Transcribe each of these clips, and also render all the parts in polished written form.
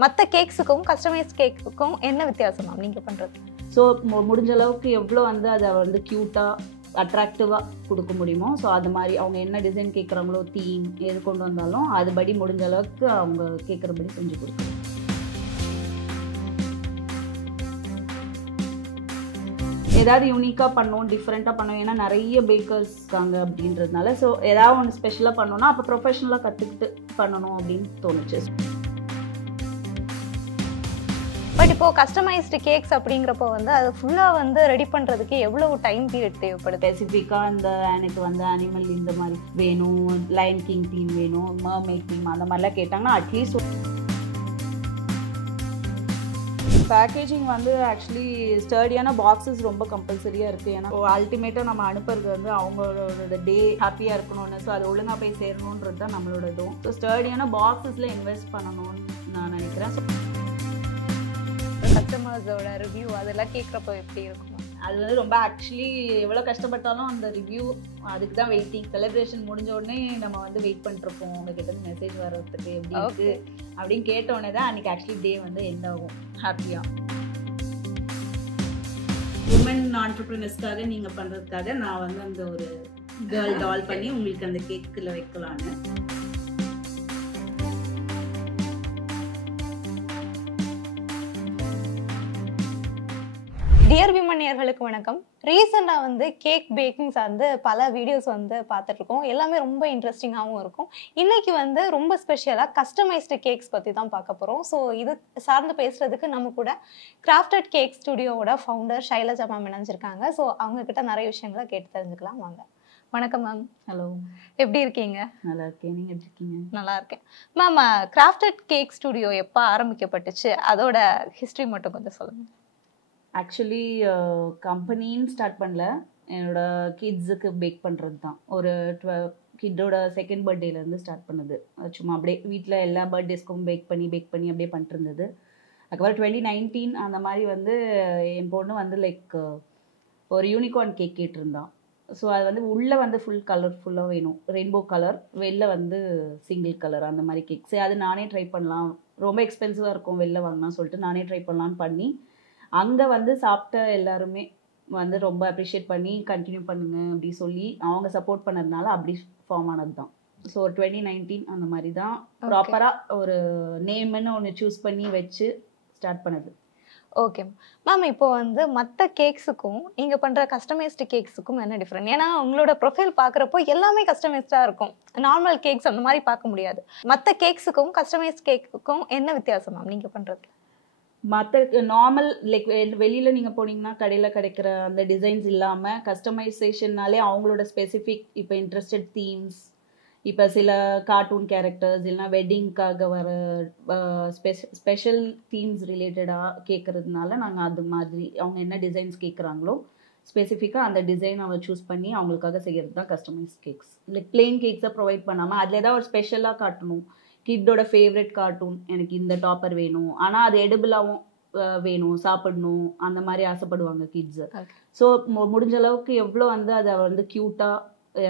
மற்ற கேக்ஸுக்கும் கஸ்டமைஸ் கேக்குக்கும் என்ன வித்தியாசம் மேம் நீங்கள் பண்ணுறது? ஸோ முடிஞ்ச அளவுக்கு எவ்வளோ வந்து அதை வந்து க்யூட்டாக அட்ராக்டிவாக கொடுக்க முடியுமோ, ஸோ அது மாதிரி அவங்க என்ன டிசைன் கேட்குறாங்களோ, தீம் எது கொண்டு வந்தாலும் அதுபடி முடிஞ்ச அளவுக்கு அவங்க கேட்குறபடி செஞ்சு கொடுக்கணும். ஏதாவது யூனிக்காக பண்ணோம், டிஃப்ரெண்ட்டாக பண்ணோம். ஏன்னா நிறைய பேக்கர்ஸ் இருக்காங்க அப்படின்றதுனால, ஸோ ஏதாவது ஒன்று ஸ்பெஷலாக பண்ணோன்னா அப்போ ப்ரொஃபஷனலாக கற்றுக்கிட்டு பண்ணணும் அப்படின்னு தோணுச்சு. பட் இப்போது கஸ்டமைஸ்டு கேக்ஸ் அப்படிங்கிறப்போ வந்து அது ஃபுல்லாக வந்து ரெடி பண்ணுறதுக்கு எவ்வளோ டைம் பீரியட் தேவைப்படுது? ஸ்பெசிஃபிக்காக எனக்கு வந்து அனிமல் இந்த மாதிரி வேணும், லயன் கிங் தீம் வேணும், மர்மெய்ட் தீம் அந்த மாதிரிலாம் கேட்டாங்கன்னா அட்லீஸ்ட் பேக்கேஜிங் வந்து ஆக்சுவலி ஸ்டர்டியான பாக்ஸஸ் ரொம்ப கம்பல்சரியாக இருக்குது. ஏன்னா அல்டிமேட்டாக நம்ம அனுப்புறது வந்து அவங்களோட டே ஹாப்பியாக இருக்கணும்னு, ஸோ அது ஒழுங்காக போய் சேரணுன்றது தான் நம்மளோட இதுவும். ஸோ ஸ்டர்டியான பாக்ஸஸில் இன்வெஸ்ட் பண்ணணும்னு நான் நினைக்கிறேன். கஸ்டமர்ஸோட ரிவ்யூ அதெல்லாம் கேட்குறப்போ எப்படி இருக்கும்? அது வந்து ரொம்ப ஆக்சுவலி எவ்வளோ கஷ்டப்பட்டாலும் அந்த ரிவ்யூ அதுக்கு தான் வெயிட்டிங். செலிப்ரேஷன் முடிஞ்ச உடனே நம்ம வந்து வெயிட் பண்ணிருப்போம் உங்ககிட்ட மெசேஜ் வர்றதுக்கு எப்படி இருக்குது அப்படின்னு கேட்டோடனே தான் அன்றைக்கி ஆக்சுவலி டே வந்து எண்ட் ஆகும் ஹாப்பியாக. உமன் ஆண்டர்ப்ரினர்ஸ்க்காக நீங்கள் பண்ணுறதுக்காக நான் வந்து அந்த ஒரு கேர்ள் டால் பண்ணி உங்களுக்கு அந்த கேக்கில் வைக்கலான்னு. டியர் விமன் நேயர்களுக்கு வணக்கம். ரீசெண்டாக வந்து கேக் பேக்கிங் சார்ந்து பல வீடியோஸ் வந்து பார்த்துட்ருக்கோம். எல்லாமே ரொம்ப இன்ட்ரெஸ்டிங்காகவும் இருக்கும். இன்றைக்கி வந்து ரொம்ப ஸ்பெஷலாக கஸ்டமைஸ்டு கேக்ஸ் பற்றி தான் பார்க்க போகிறோம். ஸோ இது சார்ந்து பேசுகிறதுக்கு நம்ம கூட கிராஃப்டட் கேக் ஸ்டுடியோவோட ஃபவுண்டர் ஷைலஜா மேம் இணைஞ்சிருக்காங்க. ஸோ அவங்கக்கிட்ட நிறைய விஷயங்களை கேட்டு தெரிஞ்சுக்கலாம் வாங்க. வணக்கம் மேம். ஹலோ, எப்படி இருக்கீங்க? நல்லா இருக்கேன், நீங்கள் எப்படி இருக்கீங்க? நல்லா இருக்கேன் மேம். கிராஃப்டட் கேக் ஸ்டுடியோ எப்போ ஆரம்பிக்கப்பட்டுச்சு, அதோட ஹிஸ்ட்ரி மட்டும் கொஞ்சம் சொல்லுங்கள். ஆக்சுவலி கம்பெனின்னு ஸ்டார்ட் பண்ணல, என்னோட கிட்ஸுக்கு பேக் பண்ணுறது தான். ஒரு கிட்டோட செகண்ட் பர்த்டேலேருந்து ஸ்டார்ட் பண்ணுது. சும்மா அப்படியே வீட்டில் எல்லா பர்த்டேஸ்க்கும் பேக் பண்ணி அப்படியே பண்ணிட்டு இருந்தது. அதுக்கப்புறம் 2019 அந்த மாதிரி வந்து என் பொண்ணு வந்து லைக் ஒரு யூனிகார்ன் கேக் கேட்டிருந்தான். ஸோ அது வந்து உள்ளே வந்து ஃபுல் கலர்ஃபுல்லாக வேணும், ரெயின்போ கலர், வெளில வந்து சிங்கிள் கலர் அந்த மாதிரி கேக்ஸு. அது நானே ட்ரை பண்ணலாம், ரொம்ப எக்ஸ்பென்சிவாக இருக்கும் வெளில வாங்கினா சொல்லிட்டு நானே ட்ரை பண்ணலான்னு பண்ணி அங்கே வந்து சாப்பிட்ட எல்லாருமே வந்து ரொம்ப அப்ரிஷியேட் பண்ணி கண்டினியூ பண்ணுங்க அப்படி சொல்லி அவங்க சப்போர்ட் பண்ணதுனால அப்படி ஃபார்ம் ஆனது தான். ஸோ 2019 அந்த மாதிரி தான் ப்ராப்பராக ஒரு நேம்னு ஒன்று சூஸ் பண்ணி வச்சு ஸ்டார்ட் பண்ணது. Okay ma'am. இப்போ வந்து மற்ற கேக்ஸுக்கும் நீங்கள் பண்ணுற கஸ்டமைஸ்டு கேக்ஸுக்கும் என்ன டிஃப்ரெண்ட்? ஏன்னா உங்களோட ப்ரொஃபைல் பார்க்குறப்போ எல்லாமே கஸ்டமைஸ்டாக இருக்கும், நார்மல் கேக்ஸ் அந்த மாதிரி பார்க்க முடியாது. மற்ற கேக்ஸுக்கும் கஸ்டமைஸ்ட் கேக்குக்கும் என்ன வித்தியாசம் மேம் நீங்கள் பண்ணுறது? மற்ற நார்மல் லைக் வெளியில் நீங்கள் போனீங்கன்னா கடையில் கிடைக்கிற அந்த டிசைன்ஸ் இல்லாமல் கஸ்டமைசேஷன்னாலே அவங்களோட ஸ்பெசிஃபிக் இப்போ இன்ட்ரெஸ்டட் தீம்ஸ், இப்போ சில கார்ட்டூன் கேரக்டர்ஸ் இல்லைனா வெட்டிங்க்காக வர ஸ்பெஷல் தீம்ஸ் ரிலேட்டடாக கேட்குறதுனால நாங்கள் அது மாதிரி அவங்க என்ன டிசைன்ஸ் கேட்குறாங்களோ ஸ்பெசிஃபிக்காக அந்த டிசைன் அவள் சூஸ் பண்ணி அவங்களுக்காக செய்கிறது தான் கஸ்டமைஸ் கேக்ஸ். லைக் பிளெயின் கேக்ஸை ப்ரொவைட் பண்ணாமல் அதில் ஏதாவது ஒரு ஸ்பெஷலாக காட்டணும். கிட்டோட ஃபேவரட் கார்ட்டூன், எனக்கு இந்த டாப்பர் வேணும், ஆனால் அது எடிபிளாகவும் வேணும், சாப்பிடணும், அந்த மாதிரி ஆசைப்படுவாங்க கிட்ஸு. ஸோ முடிஞ்ச அளவுக்கு எவ்வளோ வந்து அதை வந்து க்யூட்டாக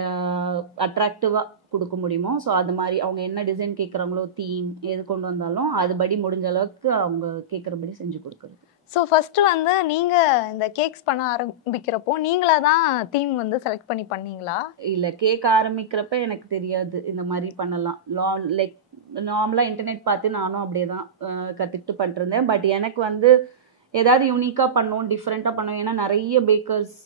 அட்ராக்டிவாக கொடுக்க முடியுமோ, ஸோ அது மாதிரி அவங்க என்ன டிசைன் கேட்குறாங்களோ, தீம் எது கொண்டு வந்தாலும் அதுபடி முடிஞ்ச அளவுக்கு அவங்க கேட்குறபடி செஞ்சு கொடுக்குறது. ஸோ ஃபஸ்ட்டு வந்து நீங்கள் இந்த கேக்ஸ் பண்ண ஆரம்பிக்கிறப்போ நீங்களாக தான் தீம் வந்து செலக்ட் பண்ணி பண்ணீங்களா? இல்லை, கேக் ஆரம்பிக்கிறப்ப எனக்கு தெரியாது இந்த மாதிரி பண்ணலாம். லைக் நார்மலாக இன்டர்நெட் பார்த்து நானும் அப்படியே தான் கற்றுக்கிட்டு பண்ணிருந்தேன். பட் எனக்கு வந்து ஏதாவது யூனிக்காக பண்ணோம், டிஃப்ரெண்ட்டாக பண்ணோம். ஏன்னா நிறைய பேக்கர்ஸ்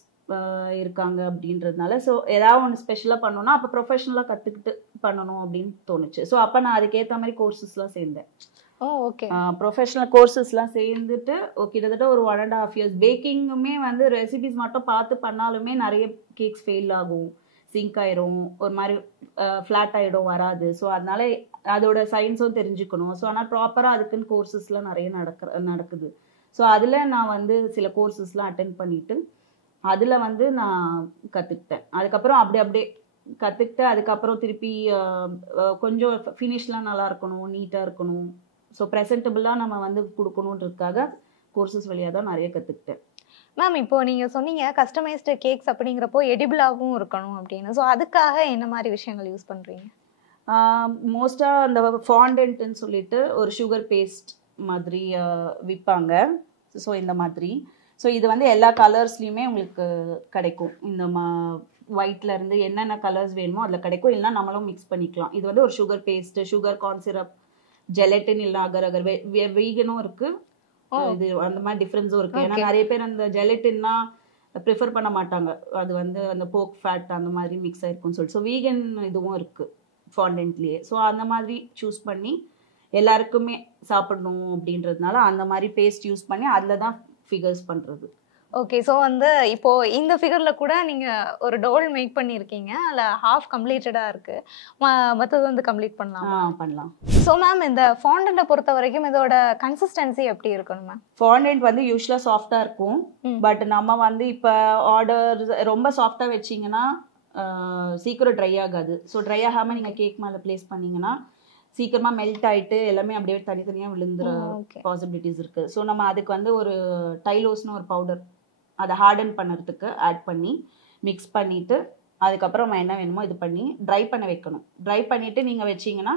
இருக்காங்க அப்படின்றதுனால, ஸோ ஏதாவது ஒன்று ஸ்பெஷலாக பண்ணோன்னா அப்போ ப்ரொஃபஷனலாக கற்றுக்கிட்டு பண்ணணும் அப்படின்னு தோணுச்சு. ஸோ அப்போ நான் அதுக்கேற்ற மாதிரி கோர்சஸ்லாம் சேர்ந்தேன். ஓகே, ப்ரொஃபஷனல் கோர்சஸ்லாம் சேர்ந்துட்டு கிட்டத்தட்ட ஒரு 1.5 years பேக்கிங்குமே வந்து ரெசிபிஸ் மட்டும் பார்த்து பண்ணாலுமே நிறைய கேக்ஸ் ஃபெயில் ஆகும், சிங்க் ஆயிரும், ஒரு மாதிரி ஃப்ளாட் ஆகிடும், வராது. ஸோ அதனால அதோட சயின்ஸும் தெரிஞ்சுக்கணும். ஸோ ஆனால் ப்ராப்பராக அதுக்குன்னு கோர்சஸ்லாம் நிறைய நடக்குது. ஸோ அதில் நான் வந்து சில கோர்சஸ்லாம் அட்டென்ட் பண்ணிவிட்டு அதில் வந்து நான் கற்றுக்கிட்டேன். அதுக்கப்புறம் அப்படியே கற்றுக்கிட்டு அதுக்கப்புறம் திருப்பி கொஞ்சம் ஃபினிஷ்லாம் நல்லா இருக்கணும், நீட்டாக இருக்கணும், ஸோ ப்ரெசென்டபுளாக நம்ம வந்து கொடுக்கணுன்றதுக்காக கோர்சஸ் வழியாக தான் நிறைய கற்றுக்கிட்டேன். மேம் இப்போ நீங்கள் சொன்னீங்க கஸ்டமைஸ்டு கேக்ஸ் அப்படிங்கிறப்போ எடிபிளாகவும் இருக்கணும் அப்படின்னு. ஸோ அதுக்காக என்ன மாதிரி விஷயங்கள் யூஸ் பண்ணுறீங்க? மோஸ்ட்டாக அந்த ஃபாண்டன்ட்னு சொல்லிட்டு ஒரு சுகர் பேஸ்ட் மாதிரி விற்பாங்க. ஸோ இந்த மாதிரி. ஸோ இது வந்து எல்லா கலர்ஸ்லையுமே உங்களுக்கு கிடைக்கும். இந்த ஒயிட்ல இருந்து என்னென்ன கலர்ஸ் வேணுமோ அதில் கிடைக்கும். இல்லைனா நம்மளும் மிக்ஸ் பண்ணிக்கலாம். இது வந்து ஒரு sugar paste, sugar corn syrup, gelatin இல்லை அகர் அகர் வீகனும் இருக்கு. இது அந்த மாதிரி டிஃப்ரென்ஸும் இருக்கு. ஏன்னா நிறைய பேர் அந்த ஜெலட்டின்னா ப்ரிஃபர் பண்ண மாட்டாங்க. அது வந்து அந்த போக் ஃபேட் அந்த மாதிரி மிக்ஸ் ஆயிருக்கும்னு சொல்லிட்டு. ஸோ வீகன் இதுவும் இருக்கு ஃபாண்டன்ட்லேயே. ஸோ அந்த மாதிரி சூஸ் பண்ணி எல்லாருக்குமே சாப்பிடணும் அப்படின்றதுனால அந்த மாதிரி பேஸ்ட் யூஸ் பண்ணி அதில் தான் ஃபிகர்ஸ் பண்ணுறது. ஓகே. ஸோ வந்து இப்போ இந்த ஃபிகரில் கூட நீங்கள் ஒரு டோல் மேக் பண்ணியிருக்கீங்க. அதில் ஹாஃப் கம்ப்ளீட்டடாக இருக்குது, மற்றது வந்து கம்ப்ளீட் பண்ணலாம். ஸோ மேம் இந்த ஃபாண்டன்ட்டை பொறுத்த வரைக்கும் இதோட கன்சிஸ்டன்சி எப்படி இருக்கணும் மேம்? ஃபாண்டன்ட் வந்து யூஸ்வலாக சாஃப்டாக இருக்கும். பட் நம்ம வந்து இப்போ ஆர்டர் ரொம்ப சாஃப்டாக வச்சிங்கன்னா சீக்கிரம் ட்ரை ஆகாது. ஸோ ட்ரை ஆகாமல் நீங்கள் கேக் மேலே ப்ளேஸ் பண்ணிங்கன்னா சீக்கிரமாக மெல்ட் ஆகிட்டு எல்லாமே அப்படியே தனித்தனியாக விழுந்துற பாசிபிலிட்டிஸ் இருக்குது. ஸோ நம்ம அதுக்கு வந்து ஒரு டைலோஸ்னு ஒரு பவுடர் அதை ஹார்டன் பண்ணுறதுக்கு ஆட் பண்ணி மிக்ஸ் பண்ணிவிட்டு அதுக்கப்புறம் நம்ம என்ன வேணுமோ இது பண்ணி ட்ரை பண்ண வைக்கணும். ட்ரை பண்ணிவிட்டு நீங்கள் வச்சிங்கன்னா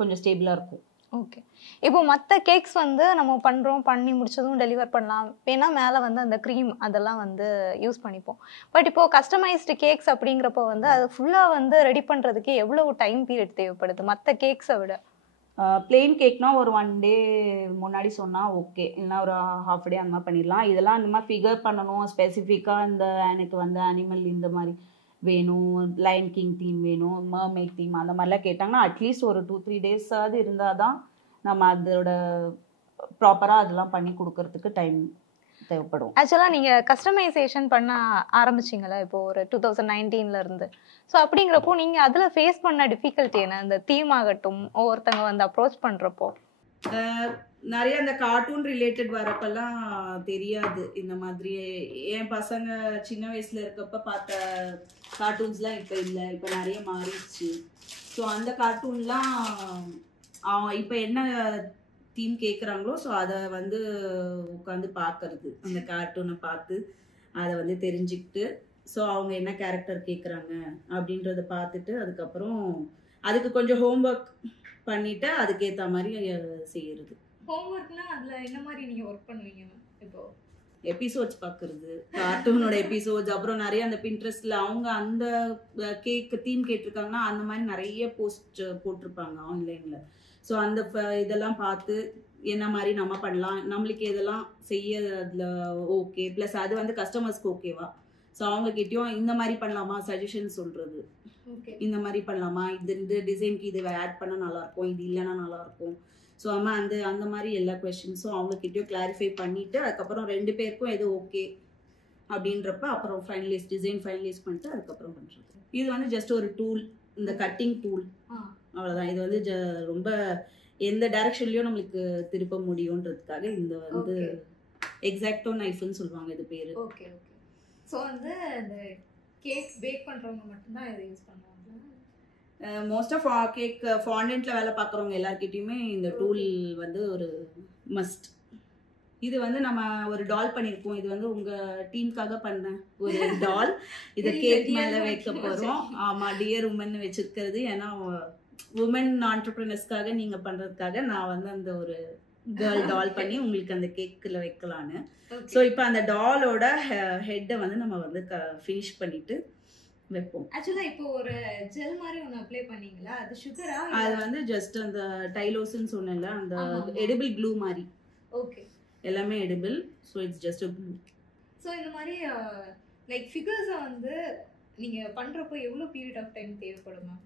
கொஞ்சம் ஸ்டேபிளாக இருக்கும். ஓகே. இப்போ மற்ற கேக்ஸ் வந்து நம்ம பண்ணுறோம், பண்ணி முடிச்சதும் டெலிவர் பண்ணலாம், வேணா மேலே வந்து அந்த க்ரீம் அதெல்லாம் வந்து யூஸ் பண்ணிப்போம். பட் இப்போது கஸ்டமைஸ்டு கேக்ஸ் அப்படிங்கிறப்போ வந்து அது ஃபுல்லாக வந்து ரெடி பண்ணுறதுக்கு எவ்வளோ டைம் பீரியட் தேவைப்படுது மற்ற கேக்ஸை விட? பிளெயின் கேக்னா ஒரு 1 டே முன்னாடி சொன்னால் ஓகே, இல்லைனா ஒரு ஹாஃப் டே அந்த மாதிரி பண்ணிடலாம். இதெல்லாம் இந்த மாதிரி ஃபிகர் பண்ணணும் ஸ்பெசிஃபிக்காக, இந்த எனக்கு வந்து அனிமல் இந்த மாதிரி வேணும், லயன் கிங் தீம் வேணும், மர்மெய்ட் தீம் அந்த மாதிரிலாம் கேட்டாங்கன்னா அட்லீஸ்ட் ஒரு 2-3 டேஸாவது இருந்தால் தான் நம்ம அதோட ப்ராப்பராக அதெல்லாம் பண்ணி கொடுக்கறதுக்கு டைம் தேவைப்படும். ஆக்சுவலாக நீங்கள் கஸ்டமைசேஷன் பண்ண ஆரம்பிச்சிங்களா இப்போ ஒரு 2019 இருந்து? ஸோ அப்படிங்கிறப்போ நீங்கள் அதில் ஃபேஸ் பண்ண டிஃபிகல்ட்டி என்ன? இந்த தீம் ஆகட்டும், ஒவ்வொருத்தங்க வந்து அப்ரோச் பண்ணுறப்போ நிறைய அந்த கார்ட்டூன் ரிலேட்டட் வரப்பெல்லாம் தெரியாது. இந்த மாதிரி என் பசங்க சின்ன வயசுல இருக்கப்ப பார்த்த கார்ட்டூன்ஸ்லாம் இப்போ இல்லை, இப்போ நிறைய மாறிடுச்சு. ஸோ அந்த கார்ட்டூன்லாம் அவன் இப்போ என்ன தீம் கேட்குறாங்களோ ஸோ அதை வந்து உட்காந்து பார்க்கறது, அந்த கார்ட்டூனை பார்த்து அதை வந்து தெரிஞ்சுக்கிட்டு ஸோ அவங்க என்ன கேரக்டர் கேட்குறாங்க அப்படின்றத பார்த்துட்டு அதுக்கப்புறம் அதுக்கு கொஞ்சம் ஹோம்ஒர்க் பண்ணிவிட்டு அதுக்கேற்ற மாதிரி செய்கிறது. ஹோம்ஒர்க்னா அதில் என்ன மாதிரி நீங்கள் ஒர்க் பண்ணுவீங்க? இப்போ எபிசோட்ஸ் பார்க்குறது, கார்ட்டூனோட எபிசோட்ஸ், அப்புறம் நிறைய அந்த பின்ட்ரெஸ்ட்டில் அவங்க அந்த தீம் கேட்டிருக்காங்கன்னா அந்த மாதிரி நிறைய போஸ்ட் போட்டிருப்பாங்க ஆன்லைனில். ஸோ அந்த இதெல்லாம் பார்த்து என்ன மாதிரி நம்ம பண்ணலாம், நம்மளுக்கு இதெல்லாம் செய்ய அதில் ஓகே, ப்ளஸ் அது வந்து கஸ்டமர்ஸ்க்கு ஓகேவா, ஸோ அவங்கக்கிட்டையும் இந்த மாதிரி பண்ணலாமா சஜஷன் சொல்கிறது, இந்த மாதிரி பண்ணலாமா, இந்த டிசைனுக்கு இது ஆட் பண்ணால் நல்லாயிருக்கும், இது இல்லைன்னா நல்லாயிருக்கும். ஸோ அந்த மாதிரி எல்லா கொஸ்டின்ஸும் அவங்கக்கிட்டையும் கிளாரிஃபை பண்ணிவிட்டு அதுக்கப்புறம் 2 பேருக்கும் எது ஓகே அப்படின்றப்ப அப்புறம் டிசைன் ஃபைனலைஸ் பண்ணிட்டு அதுக்கப்புறம் பண்ணுறது. இது வந்து ஜஸ்ட் ஒரு டூல், இந்த கட்டிங் டூல், அவ்வளோதான். இது வந்து ரொம்ப எந்த டைரக்ஷன்லையும் நம்மளுக்கு திருப்ப முடியுன்றதுக்காக இந்த வந்து எக்ஸாக்டோ நைஃப்னு சொல்லுவாங்க இது பேர். Okay okay. ஸோ வந்து இந்த கேக் பேக் பண்ணுறவங்க மட்டும்தான் இதை யூஸ் பண்ணுவாங்க. மோஸ்ட் ஆஃப் கேக் ஃபாண்டன்ட்டில் வேலை பார்க்குறவங்க எல்லாருக்கிட்டையுமே இந்த டூல் வந்து ஒரு மஸ்ட். இது வந்து நம்ம ஒரு டால் பண்ணியிருக்கோம். இது வந்து உங்கள் டீமுக்காக பண்ண ஒரு டால். இதை கேக் மேலே வைக்க போகிறோம். ஆமாம், டியர் உமன் வச்சுருக்கிறது. ஏன்னா உமன் ஆண்டர்ப்ரினர்ஸ்க்காக நீங்கள் பண்ணுறதுக்காக நான் வந்து அந்த ஒரு கேர்ள் டால் பண்ணி உங்களுக்கு அந்த கேக்கில் வைக்கலான்னு. ஸோ இப்போ அந்த டாலோட ஹெட்டை வந்து நம்ம வந்து ஃபினிஷ் பண்ணிவிட்டு வைப்போம். ஆக்சுவலாக இப்போ ஒரு ஜெல் மாதிரி ஒன்று அப்ளை பண்ணீங்களா, அது சுகரா? அது வந்து ஜஸ்ட் அந்த டைலோஸ்ன்னு சொன்னேன்ல, அந்த எடிபிள் க்ளூ மாதிரி. ஓகே, எல்லாமே edible. So it's just a glue. So இந்த மாதிரி லைக் ஃபிகர்ஸை வந்து நீங்கள் பண்ணுறப்போ எவ்வளோ பீரியட் ஆஃப் டைம் தேவைப்படுமா?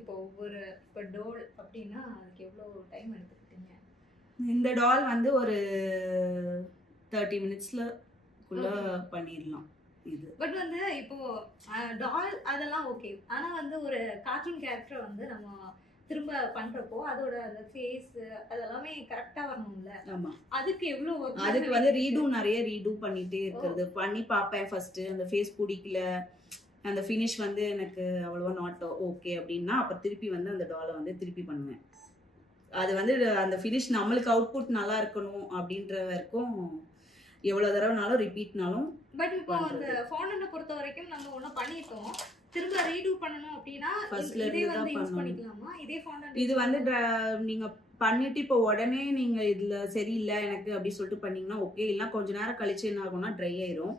இப்போ ஒவ்வொரு இப்போ டோல் அப்படின்னா அதுக்கு எவ்வளோ டைம் எடுத்துக்கிட்டீங்க? இந்த டால் வந்து ஒரு 30 மினிட்ஸ்லக்குள்ளே பண்ணிடலாம் இது. பட் வந்து இப்போ டால் அதெல்லாம் ஓகே, ஆனால் வந்து ஒரு கார்ட்டூன் கேரக்டர் வந்து நம்ம திரும்ப பண்ணுறப்போ அதோட அந்த ஃபேஸ் அதெல்லாமே கரெக்டாக வரணும்ல. ஆமாம், அதுக்கு எவ்வளோ? அதுக்கு வந்து நிறைய ரீடூ பண்ணிகிட்டே இருக்கிறது. பண்ணி பார்ப்பேன் ஃபஸ்ட்டு, அந்த ஃபேஸ் பிடிக்கல, அந்த ஃபினிஷ் வந்து எனக்கு அவ்வளோவா நாட் ஓகே அப்படின்னா அப்புறம் திருப்பி வந்து அந்த டாலை வந்து திருப்பி பண்ணுவேன். அது வந்து அந்த ஃபினிஷ் நம்மளுக்கு அவுட்புட் நல்லா இருக்கணும் அப்படின்ற வரைக்கும் எவ்வளோ தடவைனாலும் ரிப்பீட்னாலும். பட் இப்போ அந்த ஃபாண்டன்ட்டை பொறுத்த வரைக்கும் நம்ம ஒன்றும் பண்ணிட்டோம், திரும்ப ரீடூ பண்ணணும் அப்படின்னா ஃபர்ஸ்ட்ல இதே இருந்து வந்து தான் யூஸ் பண்ணணும். பண்ணிக்கலாமா? இதே ஃபாண்டன்ட் இது வந்து நீங்கள் பண்ணிட்டு இப்போ உடனே நீங்க இதுல சரியில்லை எனக்கு அப்படி சொல்லிட்டு பண்ணீங்கன்னா ஓகே, இல்லைன்னா கொஞ்ச நேரம் கழிச்சு என்ன ஆகும்னா ட்ரை ஆயிரும்.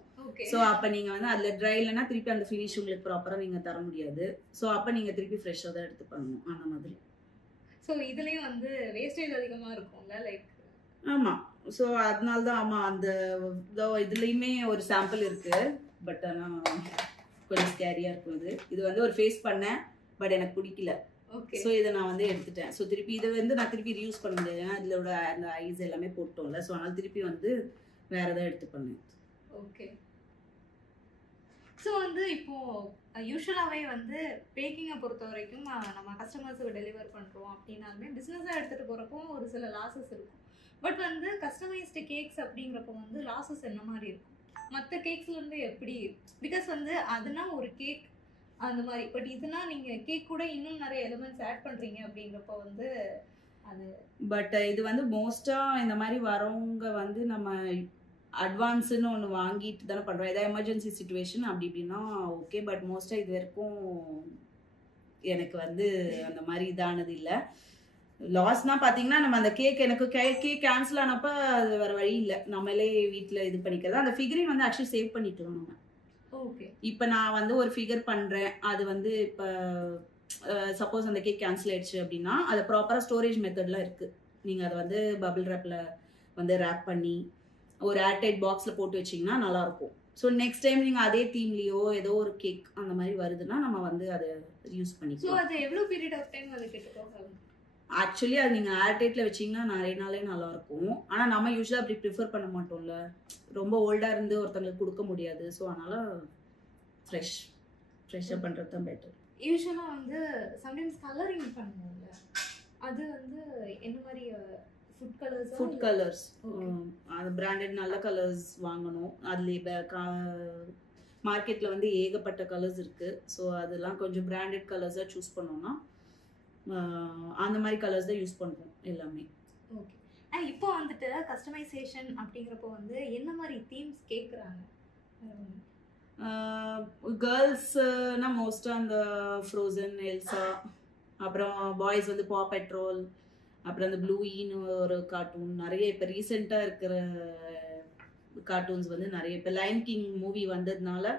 ஸோ அப்போ நீங்க வந்து அதுல ட்ரை இல்லைன்னா திருப்பி அந்த ஃபினிஷ் உங்களுக்கு ப்ராப்பரா நீங்க தர முடியாது. ஸோ அப்போ நீங்க திருப்பி ஃப்ரெஷ்ஷாக தான் எடுத்து பண்ணணும் அந்த மாதிரி. ஸோ இதுலயும் வந்து வேஸ்டேஜ் அதிகமா இருக்கும்ல லைக். ஆமா, ஸோ அதனால தான் ஆமா அந்த இதுலயுமே ஒரு சாம்பிள் இருக்கு. பட் ஆனா கொஞ்சம் ஸ்கேரியா இருக்கும். இது வந்து ஒரு ஃபேஸ் பண்ணேன், பட் எனக்கு பிடிக்கல. ஸோ இதை நான் வந்து எடுத்துட்டேன். ஸோ திருப்பி இதை வந்து நான் திருப்பி ரீயூஸ் பண்ண முடியாது, ஏன்னா இதோட அந்த ஐஸ் எல்லாமே போட்டோம்ல. ஸோ அதனால திருப்பி வந்து வேற ஏதாவது எடுத்து பண்ணேன். ஓகே. ஸோ வந்து இப்போ யூஸ்வலாகவே வந்து பேக்கிங்கை பொறுத்த வரைக்கும் நம்ம கஸ்டமர்ஸுக்கு டெலிவர் பண்ணுறோம் அப்படின்னாலுமே பிஸ்னஸாக எடுத்துகிட்டு போகிறப்போ ஒரு சில லாஸஸ் இருக்கும். பட் வந்து கஸ்டமைஸ்டு கேக்ஸ் அப்படிங்கிறப்போ வந்து லாஸஸ் என்ன மாதிரி இருக்கும் மற்ற கேக்ஸ்லேருந்து எப்படி? பிகாஸ் வந்து அதுனா ஒரு கேக் அந்த மாதிரி, பட் இதுனா நீங்கள் கேக் கூட இன்னும் நிறைய எலிமெண்ட்ஸ் ஆட் பண்ணுறீங்க அப்படிங்கிறப்போ வந்து அது. பட் இது வந்து மோஸ்ட்டாக இந்த மாதிரி வரவங்க வந்து நம்ம அட்வான்ஸுன்னு ஒன்று வாங்கிட்டு தானே பண்ணுறோம். ஏதாவது எமர்ஜென்சி சுச்சுவேஷன் அப்படி இப்படின்னா ஓகே. பட் மோஸ்ட்டாக இது வரைக்கும் எனக்கு வந்து அந்த மாதிரி இதானது இல்லை. லாஸ்னால் பார்த்தீங்கன்னா நம்ம அந்த கேக் எனக்கு கேக் கேன்சல் ஆனப்போ அது வேறு வழி இல்லை, நம்மளே வீட்டில் இது பண்ணிக்கிறது. அந்த ஃபிகரிங் வந்து ஆக்சுவலி சேவ் பண்ணிக்கலாம் நம்ம. ஓகே. இப்போ நான் வந்து ஒரு ஃபிகர் பண்ணுறேன், அது வந்து இப்போ சப்போஸ் அந்த கேக் கேன்சல் ஆயிடுச்சு அப்படின்னா அது ப்ராப்பராக ஸ்டோரேஜ் மெத்தட்லாம் இருக்குது. நீங்கள் அதை வந்து பபிள் ரேப்பில் வந்து ரேப் பண்ணி ஒரு ஏர்டைட் பாக்ஸில் போட்டு வச்சிங்கன்னா நல்லாயிருக்கும். ஸோ நெக்ஸ்ட் டைம் நீங்கள் அதே தீம்லேயோ ஏதோ ஒரு கேக் அந்த மாதிரி வருதுன்னா நம்ம வந்து அதை யூஸ் பண்ணிக்கலாம். ஸோ அது எவ்வளோ பீரியட் ஆஃப் டைம் அது கெட்டு? ஆக்சுவலி அது நீங்கள் ஏர்டைட்டில் வச்சிங்கன்னா நிறைய நாளே நல்லாயிருக்கும். ஆனால் நம்ம யூஸ்வலாக அப்படி ப்ரிஃபர் பண்ண மாட்டோம்ல, ரொம்ப ஓல்டாக இருந்து ஒருத்தங்களுக்கு கொடுக்க முடியாது. ஸோ அதனால் ஃப்ரெஷ்ஷாக பண்ணுறது தான் பெட்டர். யூஸ்வலாக வந்து சம்டைம்ஸ் கலரிங் பண்ணுவோம்ல, அது வந்து என்ன மாதிரி ஃபுட் கலர்ஸ் அது பிராண்டட் நல்ல கலர்ஸ் வாங்கணும். அதுலேயே மார்க்கெட்டில் வந்து ஏகப்பட்ட கலர்ஸ் இருக்குது. ஸோ அதெல்லாம் கொஞ்சம் பிராண்டட் கலர்ஸாக சூஸ் பண்ணோன்னா அந்த மாதிரி கலர்ஸ் தான் யூஸ் பண்ணுறோம் எல்லாமே. ஓகே. இப்போ வந்துட்டு கஸ்டமைசேஷன் அப்படிங்கிறப்போ வந்து என்ன மாதிரி தீம்ஸ் கேட்குறாங்க? கேர்ள்ஸ்னா மோஸ்ட்டாக அந்த ஃப்ரோசன், எல்சா, அப்புறம் பாய்ஸ் வந்து பா பெட்ரோல், அப்புறம் அந்த ப்ளூயின்னு ஒரு கார்ட்டூன். நிறைய இப்போ ரீசெண்டாக இருக்கிற கார்ட்டூன்ஸ் வந்து நிறைய இப்போ லைன் கிங் மூவி வந்ததுனால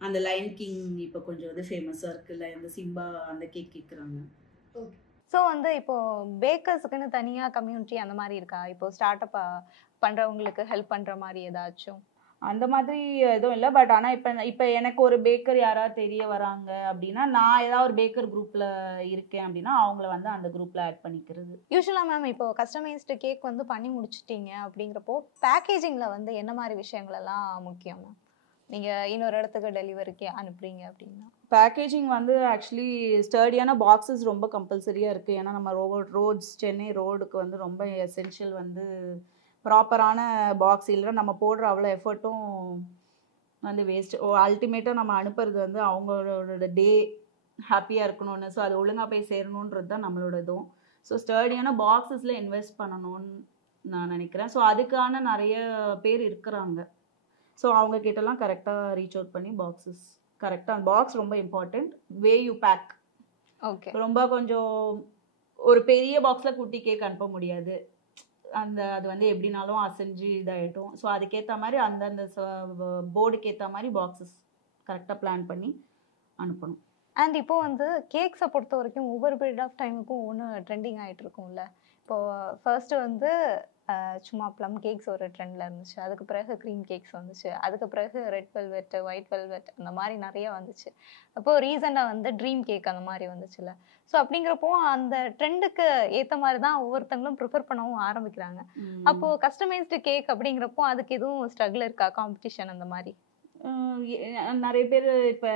அந்த லைன் கிங் இப்போ கொஞ்சம் வந்து ஃபேமஸாக இருக்குல்ல, இந்த சிம்பா அந்த கேக் கேட்குறாங்க. ஓகே. ஸோ வந்து இப்போ பேக்கர்ஸுக்குன்னு தனியாக கம்யூனிட்டி அந்த மாதிரி இருக்கா? இப்போ ஸ்டார்ட் அப் பண்ணுறவங்களுக்கு ஹெல்ப் பண்ணுற மாதிரி ஏதாச்சும்? அந்த மாதிரி எதுவும் இல்லை. பட் ஆனால் இப்போ எனக்கு ஒரு பேக்கர் யாராவது தெரிய வராங்க அப்படின்னா, நான் ஏதாவது ஒரு பேக்கர் குரூப்பில் இருக்கேன் அப்படின்னா அவங்கள வந்து அந்த குரூப்பில் ஆட் பண்ணிக்கிறது. யூஸ்வலாக மேம் இப்போ கஸ்டமைஸ்டு கேக் வந்து பண்ணி முடிச்சிட்டீங்க அப்படிங்கிறப்போ பேக்கேஜிங்கில் வந்து என்ன மாதிரி விஷயங்கள் எல்லாம் முக்கியம் மேம்? நீங்கள் இன்னொரு இடத்துக்கு டெலிவரிக்கு அனுப்புறீங்க அப்படின்னா பேக்கேஜிங் வந்து ஆக்சுவலி ஸ்டர்டியான பாக்ஸஸ் ரொம்ப கம்பல்சரியாக இருக்குது. ஏன்னா நம்ம ரோட்ஸ் சென்னை ரோடுக்கு வந்து ரொம்ப எசென்ஷியல் வந்து ப்ராப்பரான பாக்ஸ். இல்லைன்னா நம்ம போடுற அவ்வளோ எஃபர்ட்டும் வந்து வேஸ்ட். அல்டிமேட்டாக நம்ம அனுப்புறது வந்து அவங்களோட டே ஹாப்பியாக இருக்கணும்னு, ஸோ அது ஒழுங்காக போய் சேரணுன்றது தான் நம்மளோட இதுவும். ஸோ ஸ்டர்டியான பாக்ஸஸில் இன்வெஸ்ட் பண்ணணும்னு நான் நினைக்கிறேன். ஸோ அதுக்கான நிறைய பேர் இருக்கிறாங்க. ஸோ அவங்க கிட்டலாம் கரெக்டாக ரீச் அவுட் பண்ணி பாக்ஸஸ் கரெக்டாக, பாக்ஸ் ரொம்ப important. Way you pack. Okay. ரொம்ப கொஞ்சம் ஒரு பெரிய பாக்ஸில் குட்டி கேக் அனுப்ப முடியாது, அது வந்து எப்படினாலும் அசைஞ்சு இதாகிடும். ஸோ அதுக்கேற்ற மாதிரி அந்தந்த போர்டுக்கு ஏற்ற மாதிரி பாக்ஸஸ் கரெக்டாக பிளான் பண்ணி அனுப்பணும். அண்ட் இப்போ வந்து கேக்ஸை பொறுத்த வரைக்கும் ஒவ்வொரு பீரியட் ஆஃப் டைமுக்கும் ஒன்று ட்ரெண்டிங் ஆகிட்டு இருக்கும்ல. இப்போது ஃபர்ஸ்ட்டு வந்து சும்மா ப்ளம் கேக்ஸ் ஒரு ட்ரெண்டில் இருந்துச்சு, அதுக்கு பிறகு க்ரீம் கேக்ஸ் வந்துச்சு, அதுக்கு பிறகு ரெட் வெல்வெட், ஒயிட் வெல்வெட் அந்த மாதிரி நிறைய வந்துச்சு. அப்போது ரீசெண்டாக வந்து ட்ரீம் கேக் அந்த மாதிரி வந்துச்சுல்ல. ஸோ அப்படிங்கிறப்போ அந்த ட்ரெண்டுக்கு ஏற்ற மாதிரி தான் ஒவ்வொருத்தங்களும் ப்ரிஃபர் பண்ணவும் ஆரம்பிக்கிறாங்க. அப்போது கஸ்டமைஸ்டு கேக் அப்படிங்கிறப்போ அதுக்கு எதுவும் ஸ்ட்ரகிள் இருக்கா, காம்படிஷன் அந்த மாதிரி? நிறைய பேர் இப்போ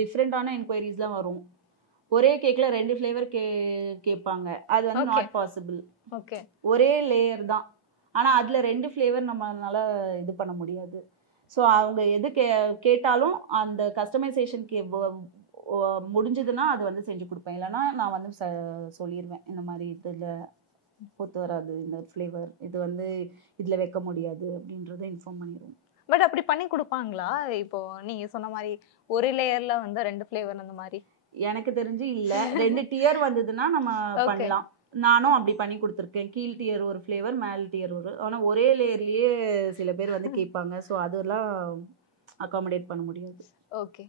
டிஃப்ரெண்டான என்கொயரிஸ்லாம் வரும். ஒரே கேக்ல 2 ஃப்ளேவர் கேட்பாங்க. அது வந்து நாட் பாசிபிள். ஓகே. ஒரே லேயர் தான், ஆனால் அதில் 2 ஃப்ளேவர் நம்மளால இது பண்ண முடியாது. ஸோ அவங்க எது கேட்டாலும் அந்த கஸ்டமைசேஷன் முடிஞ்சதுன்னா அது வந்து செஞ்சு கொடுப்பேன். இல்லைன்னா நான் வந்து சொல்லிடுவேன், இந்த மாதிரி இதில் பொத்து வராது, இந்த ஃப்ளேவர் இது வந்து இதில் வைக்க முடியாது அப்படின்றத இன்ஃபார்ம் பண்ணிடுவோம். பட் அப்படி பண்ணி கொடுப்பாங்களா? இப்போ நீங்கள் சொன்ன மாதிரி ஒரு லேயரில் வந்து 2 ஃப்ளேவர் அந்த மாதிரி? எனக்கு தெரிஞ்சு இல்லை. 2 டியர் வந்ததுன்னா நம்ம பண்ணலாம். நானும் அப்படி பண்ணி கொடுத்துருக்கேன். கீழ் டியர் ஒரு ஃப்ளேவர், மேல் டியர் ஒரு. ஆனால் ஒரே லேயர்லேயே சில பேர் வந்து கேட்பாங்க. ஸோ அதெல்லாம் அகாமடேட் பண்ண முடியாது. ஓகே.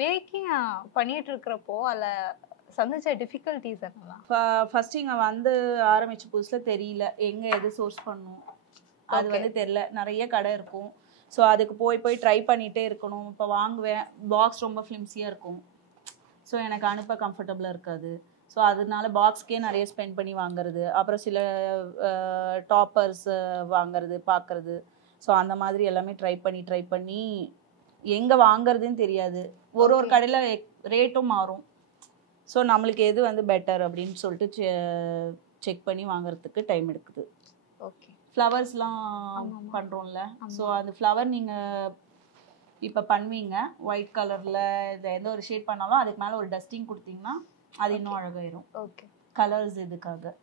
பேக்கிங் பண்ணிட்டு இருக்கிறப்போ அதுல சந்திச்ச டிஃபிகல்ட்டிஸ் என்னலாம்? ஃபர்ஸ்ட் இங்க வந்து ஆரம்பிச்ச புதுசுல தெரியல எங்க எது சோர்ஸ் பண்ணும், அது வந்து தெரியல. நிறைய கடை இருக்கும். ஸோ அதுக்கு போய் ட்ரை பண்ணிட்டே இருக்கணும். இப்போ வாங்குவேன், பாக்ஸ் ரொம்ப ஃபிலிம்ஸியாக இருக்கும். ஸோ எனக்கு அனுப்ப கம்ஃபர்டபுளாக இருக்காது. ஸோ அதனால பாக்ஸ்க்கே நிறைய ஸ்பெண்ட் பண்ணி வாங்குறது. அப்புறம் சில டாப்பர்ஸ் வாங்குறது, பார்க்கறது. ஸோ அந்த மாதிரி எல்லாமே ட்ரை பண்ணி எங்கே வாங்குறதுன்னு தெரியாது. ஒரு கடையில் ரேட்டும் மாறும். ஸோ நம்மளுக்கு எது வந்து பெட்டர் அப்படின்னு சொல்லிட்டு செக் பண்ணி வாங்குறதுக்கு டைம் எடுக்குது. ஓகே. ஃப்ளவர்ஸ்லாம் பண்ணுறோம்ல, ஸோ அந்த ஃப்ளவர் நீங்கள் இப்போ பண்ணுவீங்க ஒயிட் கலரில், எந்த ஒரு ஷேட் பண்ணாலும் அதுக்கு மேலே ஒரு டஸ்டிங் கொடுத்தீங்கன்னா அது இன்னும் அழகாயிரும். ஓகே. கலர்ஸ் இதுக்காக.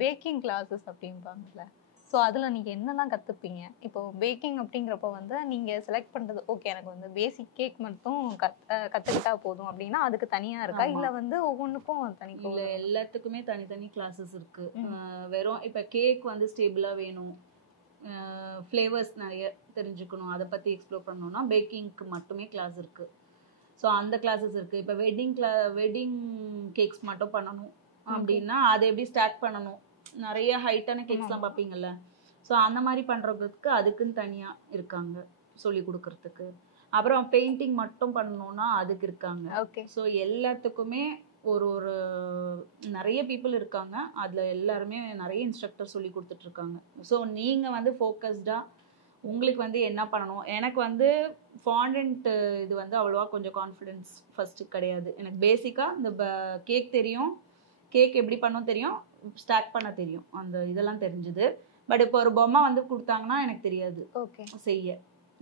பேக்கிங் கிளாஸஸ் அப்படிம்பாங்கல்ல, ஸோ அதில் நீங்கள் என்னெல்லாம் கற்றுப்பீங்க? இப்போ பேக்கிங் அப்படிங்கிறப்ப வந்து நீங்கள் செலக்ட் பண்ணுறது ஓகே எனக்கு வந்து பேசிக் கேக் மட்டும் கற்றுக்கிட்டா போதும் அப்படின்னா அதுக்கு தனியாக இருக்கா, இல்லை வந்து ஒவ்வொன்றுக்கும் தனி? இல்லை, எல்லாத்துக்குமே தனித்தனி கிளாஸஸ் இருக்குது. வெறும் இப்போ கேக் வந்து ஸ்டேபிளாக வேணும், ஃப்ளேவர்ஸ் நிறைய தெரிஞ்சுக்கணும், அதை பற்றி எக்ஸ்ப்ளோர் பண்ணணும்னா பேக்கிங்க்கு மட்டுமே கிளாஸ் இருக்குது. ஸோ அந்த கிளாஸஸ் இருக்குது. இப்போ வெட்டிங் கேக்ஸ் மட்டும் பண்ணணும் அப்படின்னா அதை எப்படி ஸ்டார்ட் பண்ணணும், நிறைய ஹைட்டான கேக்ஸ்லாம் பார்ப்பீங்கல்ல, ஸோ அந்த மாதிரி பண்ணுறதுக்கு அதுக்குன்னு தனியாக இருக்காங்க சொல்லி கொடுக்கறதுக்கு. அப்புறம் பெயிண்டிங் மட்டும் பண்ணணும்னா அதுக்கு இருக்காங்க. ஓகே. ஸோ எல்லாத்துக்குமே ஒரு நிறைய பீப்புள் இருக்காங்க. அதில் எல்லாருமே நிறைய இன்ஸ்ட்ரக்டர் சொல்லி கொடுத்துட்ருக்காங்க. ஸோ நீங்கள் வந்து ஃபோக்கஸ்டாக உங்களுக்கு வந்து என்ன பண்ணணும். எனக்கு வந்து ஃபாண்டன்ட் இது வந்து அவ்வளோவா கொஞ்சம் கான்ஃபிடென்ஸ் ஃபஸ்ட்டு கிடையாது. எனக்கு பேசிக்காக இந்த கேக் தெரியும், கேக் எப்படி பண்ணணும் தெரியும், ஸ்டார்ட் பண்ண தெரியும், அந்த இதெல்லாம் தெரிஞ்சுது. பட் இப்போ ஒரு பொம்மை வந்து கொடுத்தாங்கன்னா எனக்கு தெரியாது செய்ய.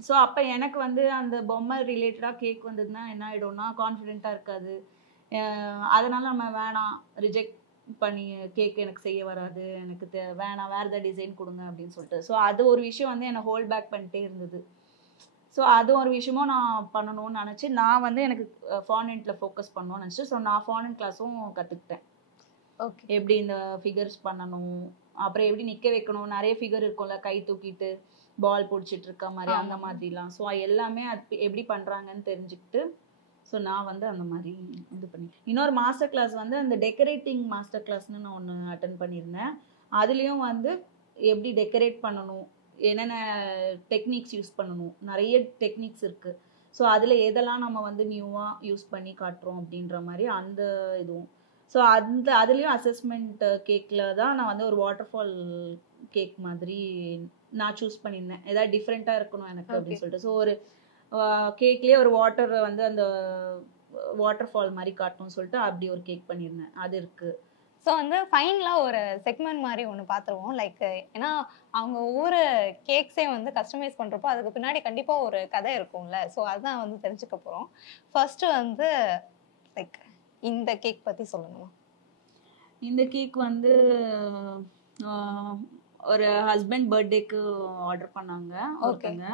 ஸோ அப்போ எனக்கு வந்து அந்த பொம்மை ரிலேட்டடாக கேக் வந்ததுன்னா என்ன ஆகிடும்னா கான்ஃபிடென்ட்டாக இருக்காது. அதனால நம்ம வேணாம், ரிஜெக்ட் பண்ணி கேக் எனக்கு செய்ய வராது, எனக்கு வேணாம், வேறு ஏதாவது டிசைன் கொடுங்க அப்படின்னு சொல்லிட்டு. ஸோ அது ஒரு விஷயம் வந்து என்னை ஹோல்ட் பேக் பண்ணிட்டே இருந்தது. ஸோ அது ஒரு விஷயமும் நான் பண்ணணும்னு நினச்சி நான் வந்து எனக்கு ஃபாண்டன்ட்டில் ஃபோக்கஸ் பண்ணணும்னு நினச்சி ஸோ நான் ஃபாண்டன்ட் கிளாஸும் கற்றுக்கிட்டேன். ஓகே. எப்படி இந்த ஃபிகர்ஸ் பண்ணணும், அப்புறம் எப்படி நிற்க வைக்கணும், நிறைய ஃபிகர் இருக்கும்ல, கை தூக்கிட்டு பால் பிடிச்சிட்டு இருக்க மாதிரி அந்த மாதிரிலாம். ஸோ எல்லாமே அது எப்படி பண்ணுறாங்கன்னு தெரிஞ்சுக்கிட்டு ஸோ நான் வந்து அந்த மாதிரி இது பண்ணி இன்னொரு மாஸ்டர் கிளாஸ் வந்து அந்த டெக்கரேட்டிங் மாஸ்டர் கிளாஸ்னு நான் ஒன்று அட்டன் பண்ணியிருந்தேன். அதுலேயும் வந்து எப்படி டெக்கரேட் பண்ணணும், என்னென்ன டெக்னிக்ஸ் யூஸ் பண்ணணும், நிறைய டெக்னிக்ஸ் இருக்குது. ஸோ அதில் எதெல்லாம் நம்ம வந்து நியூவாக யூஸ் பண்ணி காட்டுறோம் அப்படின்ற மாதிரி அந்த இதுவும். ஸோ அதுலேயும் அசஸ்மெண்ட் கேக்கில் தான் நான் வந்து ஒரு வாட்டர்ஃபால் கேக் மாதிரி நான் சூஸ் பண்ணியிருந்தேன். ஏதாவது டிஃப்ரெண்ட்டாக இருக்கணும் எனக்கு அப்படின்னு சொல்லிட்டு. ஸோ ஒரு கேக்லேயே ஒரு வாட்டர் வந்து அந்த வாட்டர்ஃபால் மாதிரி காட்டணும்னு சொல்லிட்டு அப்படி ஒரு கேக் பண்ணியிருந்தேன். அது இருக்குது. ஸோ வந்து ஃபைனலாக ஒரு செக்மெண்ட் மாதிரி ஒன்று பார்த்துருவோம். லைக் ஏன்னா அவங்க ஒவ்வொரு கேக்ஸே வந்து கஸ்டமைஸ் பண்ணுறப்போ அதுக்கு பின்னாடி கண்டிப்பாக ஒரு கதை இருக்கும்ல. ஸோ அதுதான் வந்து தெரிஞ்சுக்க போகிறோம். ஃபர்ஸ்ட்டு வந்து லைக் இந்த கேக் பற்றி சொல்லணுமா? இந்த கேக் வந்து ஒரு ஹஸ்பண்ட் பர்த்டேக்கு ஆர்டர் பண்ணாங்க ஒருத்தங்க.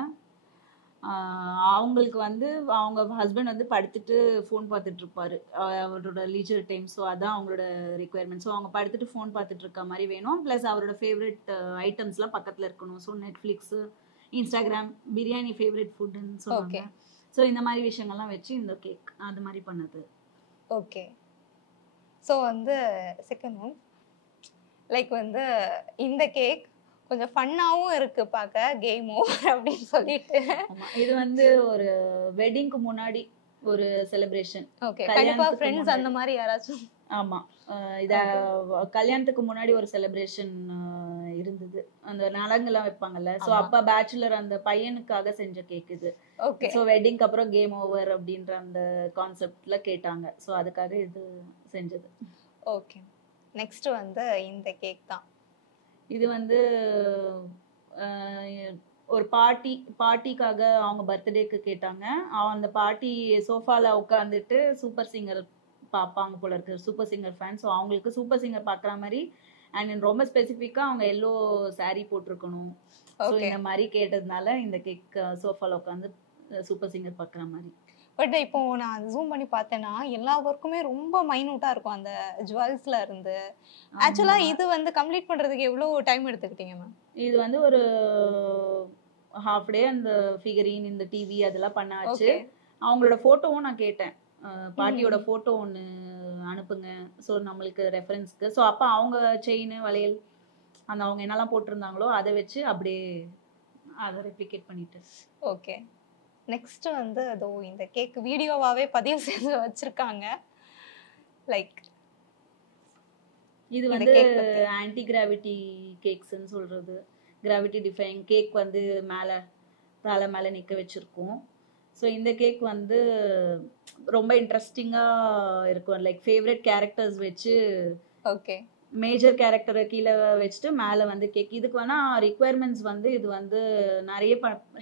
அவங்களுக்கு வந்து அவங்க ஹஸ்பண்ட் வந்து படுத்துட்டு ஃபோன் பார்த்துட்டு இருப்பாரு அவரோட லீஜர் டைம். ஸோ அதான் அவங்களோட ரிக்குவயர்மெண்ட். ஸோ அவங்க படுத்துட்டு ஃபோன் பார்த்துட்டு இருக்க மாதிரி வேணும், ப்ளஸ் அவரோட ஃபேவரட் ஐட்டம்ஸ்லாம் பக்கத்தில் இருக்கணும். So Netflix, Instagram, biryani favourite ஃபுட்டுன்னு சொல்லுவாங்க. ஸோ இந்த மாதிரி விஷயங்கள்லாம் வச்சு இந்த கேக் அது மாதிரி பண்ணது. ஓகே. ஸோ வந்து செகண்ட் ஒன் லைக் வந்து இந்த கேக் கொஞ்சம் ஃபன்னாவும் இருக்கு பார்க்க கேம் ஓவர் அப்படின்னு சொல்லிட்டு. ஆமா இது வந்து ஒரு வெட்டிங்க்கு முன்னாடி ஒரு செலிப்ரேஷன். ஓகே, கண்டிப்பா ஃப்ரெண்ட்ஸ் அந்த மாதிரி யாராச்சும். ஆமா இத கல்யாணத்துக்கு முன்னாடி ஒரு செலிப்ரேஷன் இருந்தது. அந்த நலங்கெல்லாம் வைப்பாங்கல்ல, சோ அப்ப பேச்சுலர் அந்த பையனுக்காக செஞ்ச கேக் இது. ஓகே, சோ வெட்டிங்க்கு அப்புறம் கேம் ஓவர் அப்படின்ற அந்த கான்செப்ட்ல கேட்டாங்க. சோ அதுக்காக இது செஞ்சது. ஓகே. நெக்ஸ்ட் வந்து இந்த கேக் தான். இது வந்து ஒரு பார்ட்டிக்காக அவங்க பர்த்டேக்கு கேட்டாங்க. அந்த பார்ட்டி சோஃபால உட்காந்துட்டு சூப்பர் சிங்கர் பார்ப்பாங்க போல இருக்கு, சூப்பர் சிங்கர் ஃபேன். ஸோ அவங்களுக்கு சூப்பர் சிங்கர் பார்க்குற மாதிரி அண்ட் ரொம்ப ஸ்பெசிஃபிக்காக அவங்க எல்லோ சாரீ போட்டிருக்கணும். ஸோ இந்த மாதிரி கேட்டதுனால இந்த கேக் சோஃபால உட்காந்து சூப்பர் சிங்கர் பார்க்குற மாதிரி. பட் இப்போ நான் ஜூம் பண்ணி பார்த்தேன்னா எல்லா ஒர்க்குமே ரொம்ப மைனூட்டா இருக்கும் அந்த ஜுவல்ஸ்ல இருந்து. ஆக்சுவலா இது வந்து கம்ப்ளீட் பண்றதுக்கு எவ்வளவு டைம் எடுத்துக்கிட்டீங்க மேம்? இது வந்து ஒரு ஹாஃப் டே அந்த ஃபிகரின் இந்த டிவி அதெல்லாம் பண்ணாச்சு. அவங்களோட போட்டோவும் நான் கேட்டேன், பாட்டியோட போட்டோ ஒன்று அனுப்புங்க ஸோ நம்மளுக்கு ரெஃபரன்ஸ்க்கு. ஸோ அப்போ அவங்க செயின் வளையல் அந்த அவங்க என்னெல்லாம் போட்டிருந்தாங்களோ அதை வச்சு அப்படியே அதை ரெப்ளிகேட் பண்ணிட்டு. ஓகே. நெக்ஸ்ட் வந்து அதோ இந்த கேக் வீடியோவாவே பதிவு செஞ்சு வச்சிருக்காங்க. லைக் இது வந்து ஆன்டி கிராவிட்டி கேக்ஸ்ன்னு சொல்றது. கிராவிட்டி டிஃபைங் கேக் வந்து மேலே தலை மேலே நிற்க வச்சிருக்கோம். ஸோ இந்த கேக் வந்து ரொம்ப இன்ட்ரெஸ்டிங்காக இருக்கும். லைக் ஃபேவரட் கேரக்டர்ஸ் வச்சு ஓகே மேஜர் கேரக்டரை கீழே வச்சுட்டு மேலே வந்து கேக். இதுக்கு வேணால் ரிக்குவயர்மெண்ட்ஸ் வந்து இது வந்து நிறைய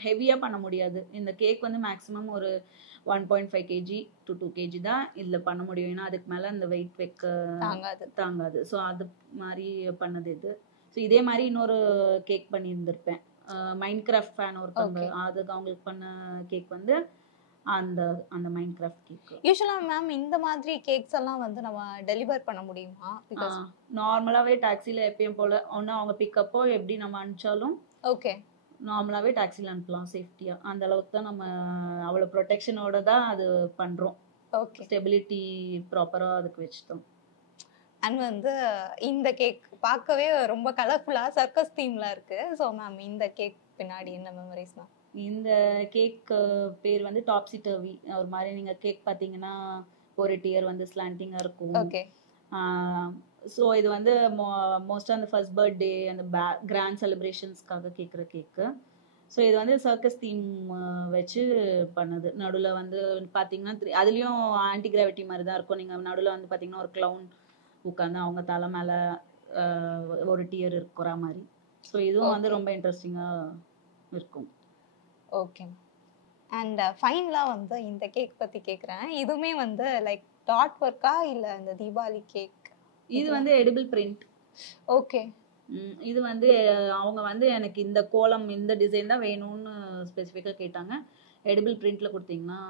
ஹெவியாக பண்ண முடியாது. இந்த கேக் வந்து மேக்ஸிமம் ஒரு 1.5 kg to 2 kg தான் இதில் பண்ண முடியும். ஏன்னா அதுக்கு மேலே அந்த வெயிட் வைக்க தாங்காது. ஸோ அது மாதிரி பண்ணது இது. ஸோ இதே மாதிரி இன்னொரு கேக் பண்ணியிருந்திருப்பேன். மைண்ட் கிராஃப்ட் ஃபேன் ஒருத்தவங்க, அதுக்கு அவங்களுக்கு பண்ண கேக் வந்து அந்த அந்த மைண்ட் கிராஃப்ட் கேக். யூசுவலா மேம் இந்த மாதிரி கேக்ஸ் எல்லாம் வந்து நம்ம டெலிவர் பண்ண முடியுமா? பிகாஸ் நார்மலாவே டாக்ஸில எப்பயும் போல ஒன்று அவங்க பிக்கப்போ எப்படி நம்ம அனுப்பிச்சாலும் ஓகே நார்மலாவே டாக்ஸில அனுப்பலாம் சேஃப்டியா. அந்த அளவுக்கு தான் நம்ம அவ்வளோ ப்ரொடெக்ஷனோட தான் அது பண்றோம். ஓகே, ஸ்டெபிலிட்டி ப்ராப்பரா அதுக்கு வச்சுட்டோம். அண்ட் வந்து இந்த கேக் பார்க்கவே ரொம்ப கலர்ஃபுல்லா சர்க்கஸ் தீம்ல இருக்கு. ஸோ மேம் இந்த கேக் பின்னாடி என்ன மெமரிஸ் மேம்? இந்த கேக் பேர் வந்து டாப்ஸி டர்வி. ஒரு மாதிரி நீங்கள் கேக் பார்த்தீங்கன்னா ஒரு டியர் வந்து ஸ்லாண்டிங்காக இருக்கும். ஓகே. ஸோ இது வந்து மோஸ்ட்டாக அந்த ஃபர்ஸ்ட் பர்த்டே அந்த கிராண்ட் செலிப்ரேஷன்ஸ்க்காக கேட்குற கேக்கு. ஸோ இது வந்து சர்க்கஸ் தீம் வச்சு பண்ணது. நடுவில் வந்து பார்த்தீங்கன்னா அதுலேயும் ஆன்டி கிராவிட்டி மாதிரி தான் இருக்கும். நீங்கள் நடுவில் வந்து பார்த்தீங்கன்னா ஒரு க்ளவுன் உட்காந்து அவங்க தலை மேலே ஒரு டியர் இருக்கிற மாதிரி. ஸோ இதுவும் வந்து ரொம்ப இன்ட்ரெஸ்டிங்காக இருக்கும். ஓகே. அண்ட் ஃபைனலாக வந்து இந்த கேக் பற்றி கேட்குறேன். இதுவுமே வந்து லைக் டாட் ஒர்க்கா இல்லை இந்த தீபாவளி கேக்? இது வந்து எடிபிள் பிரிண்ட். ஓகே. இது வந்து அவங்க வந்து எனக்கு இந்த கோலம் இந்த டிசைன் தான் வேணும்னு ஸ்பெசிஃபிக்காக கேட்டாங்க. எடிபிள் பிரிண்ட்ல கொடுத்தீங்கன்னா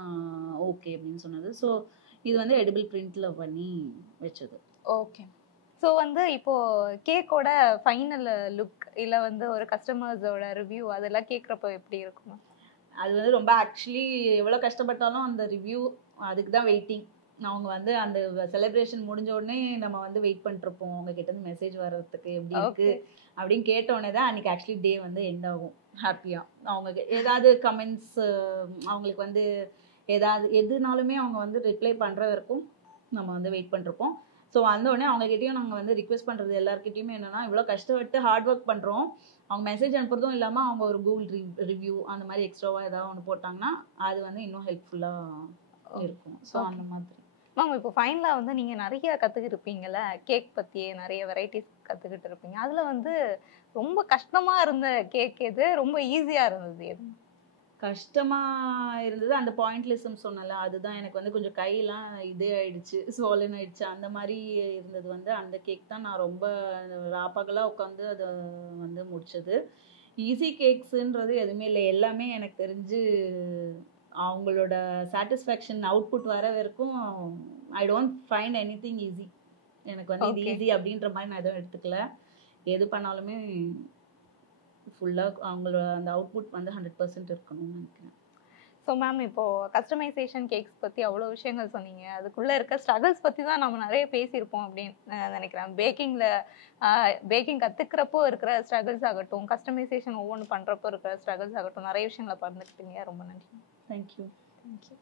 ஓகே அப்படின்னு சொன்னது. ஸோ இது வந்து எடிபிள் பிரிண்ட்ல பண்ணி வச்சது. ஓகே. ஸோ வந்து இப்போ கேக்கோட ஃபைனல் லுக் இல்லை வந்து ஒரு கஸ்டமர்ஸோட ரிவ்யூ அதெல்லாம் கேட்குறப்போ எப்படி இருக்குமா? அது வந்து ரொம்ப ஆக்சுவலி எவ்வளோ கஷ்டப்பட்டாலும் அந்த ரிவ்யூ அதுக்கு தான் வெயிட்டிங். அவங்க வந்து அந்த செலிப்ரேஷன் முடிஞ்ச உடனே நம்ம வந்து வெயிட் பண்ணிருப்போம் அவங்க கிட்ட இருந்து மெசேஜ் வர்றதுக்கு எப்படி இருக்கு அப்படின்னு கேட்ட உடனே தான் அன்னைக்கு ஆக்சுவலி டே வந்து எண்ட் ஆகும் ஹாப்பியா. அவங்க ஏதாவது கமெண்ட்ஸ் அவங்களுக்கு வந்து ஏதாவது எதுனாலுமே அவங்க வந்து ரிப்ளை பண்ற வரைக்கும் நம்ம வந்து வெயிட் பண்ணிருப்போம். ஸோ வந்த உடனே அவங்ககிட்டயும் நாங்கள் வந்து ரிக்வெஸ்ட் பண்ணுறது எல்லாருக்கிட்டையுமே என்னன்னா, இவ்வளோ கஷ்டப்பட்டு ஹார்ட் ஒர்க் பண்ணுறோம், அவங்க மெசேஜ் அனுப்புறதும் இல்லாமல் அவங்க ஒரு கூகுள் ரிவ்யூ அந்த மாதிரி எக்ஸ்ட்ராவாக ஏதாவது ஒன்று போட்டாங்கன்னா அது வந்து இன்னும் ஹெல்ப்ஃபுல்லாக இருக்கும். ஸோ அந்த மாதிரி மேம் இப்போ ஃபைனலாக வந்து நீங்கள் நிறைய கற்றுக்கிட்டு இருப்பீங்கள்ல, கேக் பற்றியே நிறைய வெரைட்டிஸ் கற்றுக்கிட்டு இருப்பீங்க. அதில் வந்து ரொம்ப கஷ்டமாக இருந்த கேக் எது, ரொம்ப ஈஸியாக இருந்தது எது? கஷ்டமாக இருந்தது அந்த பாயிண்ட்லிசம் சொன்னல, அதுதான் எனக்கு வந்து கொஞ்சம் கையெல்லாம் இதே ஆயிடுச்சு, சோலன் ஆயிடுச்சு. அந்த மாதிரி இருந்தது வந்து அந்த கேக் தான் நான் ரொம்ப ராப்பகலாக உட்காந்து அதை வந்து முடிச்சது. ஈஸி கேக்ஸுன்றது எதுவுமே இல்லை. எல்லாமே எனக்கு தெரிஞ்சு அவங்களோட சாட்டிஸ்ஃபேக்ஷன் அவுட்புட் வர வரைக்கும் I don't find any thing easy. எனக்கு வந்து இது ஈஸி அப்படின்ற மாதிரி நான் எதுவும் எடுத்துக்கல. எது பண்ணாலுமே ஃபுல்லாக அவங்களோட அந்த அவுட்புட் வந்து 100% இருக்கணும்னு நினைக்கிறேன். ஸோ மேம் இப்போ கஸ்டமைசேஷன் கேக்ஸ் பற்றி அவ்வளோ விஷயங்கள் சொன்னீங்க. அதுக்குள்ளே இருக்க ஸ்ட்ரகிள்ஸ் பற்றி தான் நம்ம நிறைய பேசியிருப்போம் அப்படின்னு நினைக்கிறேன். பேக்கிங் கற்றுக்கிறப்போ இருக்கிற ஸ்ட்ரகிள்ஸ் ஆகட்டும், கஸ்டமைசேஷன் ஒவ்வொன்று பண்ணுறப்போ இருக்கிற ஸ்ட்ரகிள்ஸ் ஆகட்டும், நிறைய விஷயங்களை பகிர்ந்துக்கிட்டீங்க. ரொம்ப நன்றி. தேங்க்யூ. தேங்க்யூ.